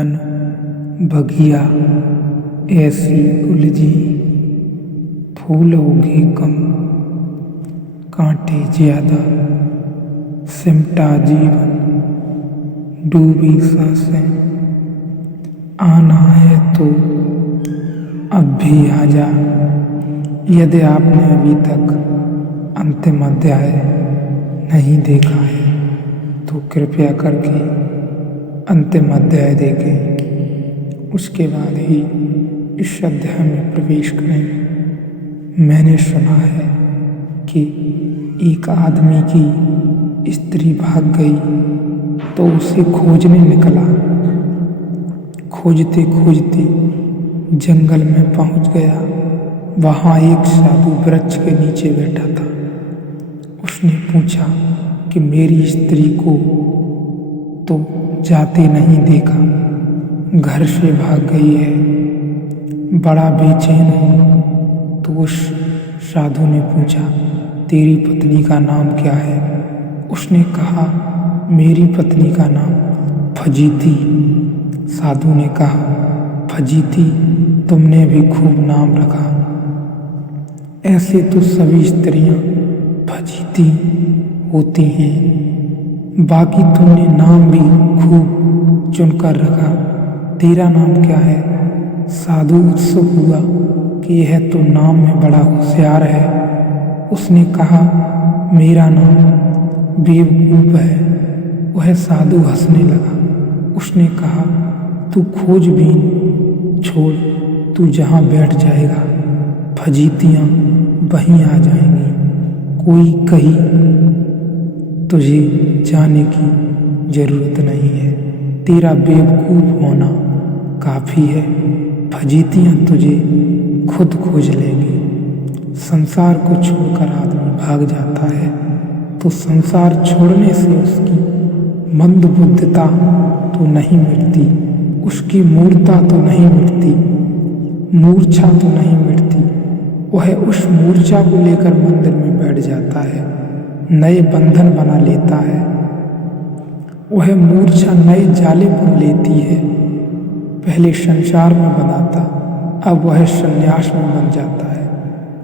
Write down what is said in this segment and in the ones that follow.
मन बगिया ऐसी उलझी, फूल उगे कम कांटे ज्यादा, सिमटा जीवन डूबी सांसें। आना है तो अब भी आजा, यदि आपने अभी तक अंतिम अध्याय नहीं देखा है तो कृपया करके अंतिम अध्याय देखें, उसके बाद ही इस अध्याय में प्रवेश करें। मैंने सुना है कि एक आदमी की स्त्री भाग गई तो उसे खोजने निकला। खोजते खोजते जंगल में पहुंच गया। वहां एक साधु वृक्ष के नीचे बैठा था। उसने पूछा कि मेरी स्त्री को तो जाते नहीं देखा, घर से भाग गई है, बड़ा बेचैन हूँ। तो उस साधु ने पूछा, तेरी पत्नी का नाम क्या है? उसने कहा, मेरी पत्नी का नाम फजीती। साधु ने कहा, फजीती, तुमने भी खूब नाम रखा। ऐसे तो सभी स्त्रियां फजीती होती हैं, बाकी तुमने नाम भी खूब चुनकर रखा। तेरा नाम क्या है? साधु उत्सुक हुआ कि यह तो नाम में बड़ा होशियार है। उसने कहा, मेरा नाम बेवकूफ है। वह साधु हंसने लगा। उसने कहा, तू खोजबीन छोड़, तू जहाँ बैठ जाएगा फजीतियाँ वहीं आ जाएंगी। कोई कहीं तुझे जाने की जरूरत नहीं है। तेरा बेवकूफ होना काफी है। फजीतियाँ तुझे खुद खोज लेंगी। संसार को छोड़कर आदमी भाग जाता है तो संसार छोड़ने से उसकी मंदबुद्धिता तो नहीं मिटती, उसकी मूर्छा तो नहीं मिटती, मूर्छा तो नहीं मिटती। वह उस मूर्छा को लेकर मंदिर में बैठ जाता है, नए बंधन बना लेता है। वह मूर्छा नए जाले बुन लेती है। पहले संसार में बंधा था, अब वह संन्यास में बन जाता है,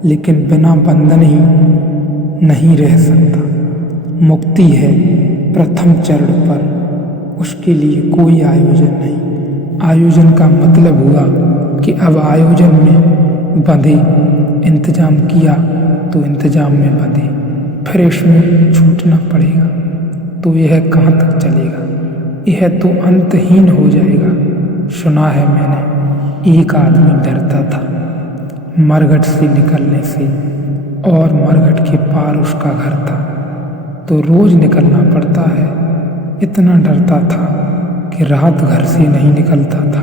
लेकिन बिना बंधन ही नहीं रह सकता। मुक्ति है प्रथम चरण पर, उसके लिए कोई आयोजन नहीं। आयोजन का मतलब हुआ कि अब आयोजन में बंधे, इंतजाम किया तो इंतजाम में बंधे, फिर इसमें छूटना पड़ेगा तो यह कहाँ तक चलेगा? यह तो अंतहीन हो जाएगा। सुना है मैंने, एक आदमी डरता था मरघट से निकलने से, और मरघट के पार उसका घर था तो रोज निकलना पड़ता है। इतना डरता था कि रात घर से नहीं निकलता था,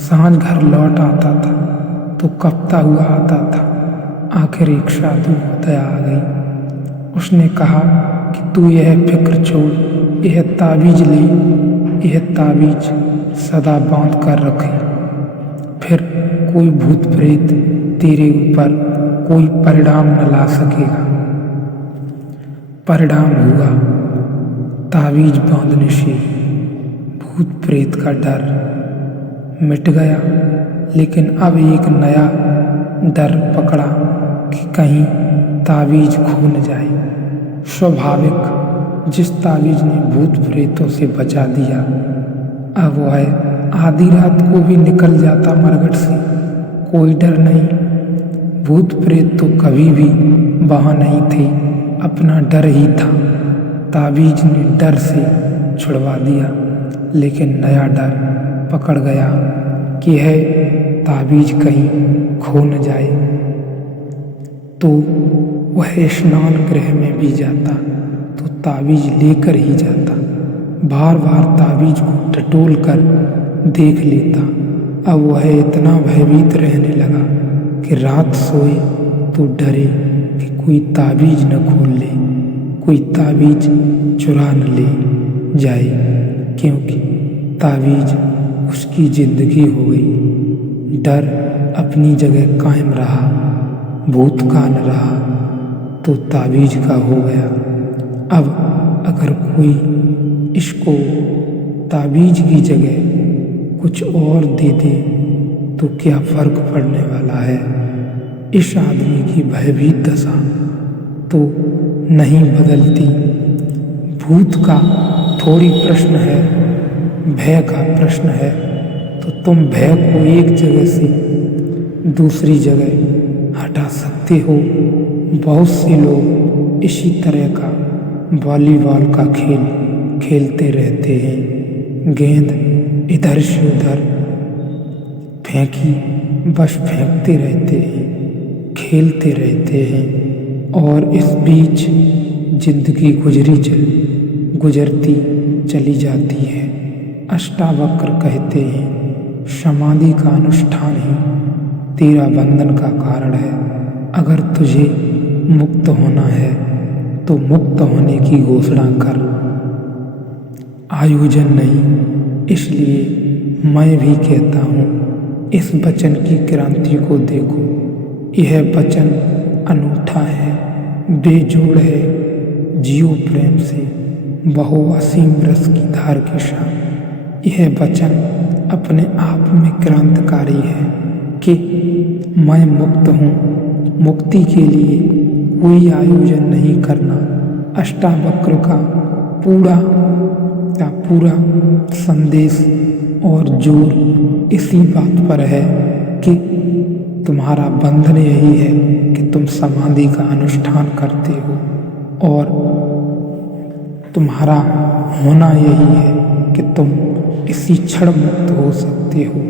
सांझ घर लौट आता था तो कपता हुआ आता था। आखिर एक साधु दया आ गई। उसने कहा कि तू यह फिक्र छोड़, यह ताबीज ले, यह ताबीज सदा बांध कर रखे, फिर कोई भूत प्रेत तेरे ऊपर कोई परिणाम न ला सकेगा। परिणाम हुआ, ताबीज बांधने से भूत प्रेत का डर मिट गया, लेकिन अब एक नया डर पकड़ा कि कहीं ताबीज खो न जाए। स्वाभाविक, जिस ताबीज ने भूत प्रेतों से बचा दिया, अब वह आधी रात को भी निकल जाता मरघट से, कोई डर नहीं। भूत प्रेत तो कभी भी वहाँ नहीं थे, अपना डर ही था। ताबीज ने डर से छुड़वा दिया, लेकिन नया डर पकड़ गया कि यह ताबीज कहीं खो न जाए। तो वह स्नान गृह में भी जाता तो ताबीज लेकर ही जाता। बार बार ताबीज को टटोल कर देख लेता। अब वह इतना भयभीत रहने लगा कि रात सोए तो डरे कि कोई ताबीज न खोल ले, कोई ताबीज चुरा न ले जाए, क्योंकि ताबीज उसकी जिंदगी हो गई। डर अपनी जगह कायम रहा, भूत का न रहा तो ताबीज का हो गया। अब अगर कोई इसको ताबीज की जगह कुछ और दे दे तो क्या फर्क पड़ने वाला है। इस आदमी की भयभीत दशा तो नहीं बदलती। भूत का थोड़ी प्रश्न है, भय का प्रश्न है, तो तुम भय को एक जगह से दूसरी जगह हटा सकते हो। बहुत से लोग इसी तरह का वॉलीबॉल का खेल खेलते रहते हैं। गेंद इधर से उधर फेंकी, बस फेंकते रहते हैं, खेलते रहते हैं और इस बीच जिंदगी गुजरती चली जाती है। अष्टावक्र कहते हैं समाधि का अनुष्ठान ही तेरा बंधन का कारण है। अगर तुझे मुक्त होना है तो मुक्त होने की घोषणा कर, आयोजन नहीं। इसलिए मैं भी कहता हूँ इस वचन की क्रांति को देखो। यह वचन अनूठा है, बेजोड़ है। जियो प्रेम से, बहो असीम रस की धार के साथ। यह वचन अपने आप में क्रांतिकारी है कि मैं मुक्त हूँ। मुक्ति के लिए कोई आयोजन नहीं करना। अष्टावक्र का पूरा संदेश और जोर इसी बात पर है कि तुम्हारा बंधन यही है कि तुम समाधि का अनुष्ठान करते हो और तुम्हारा होना यही है कि तुम इसी क्षण मुक्त हो सकते हो।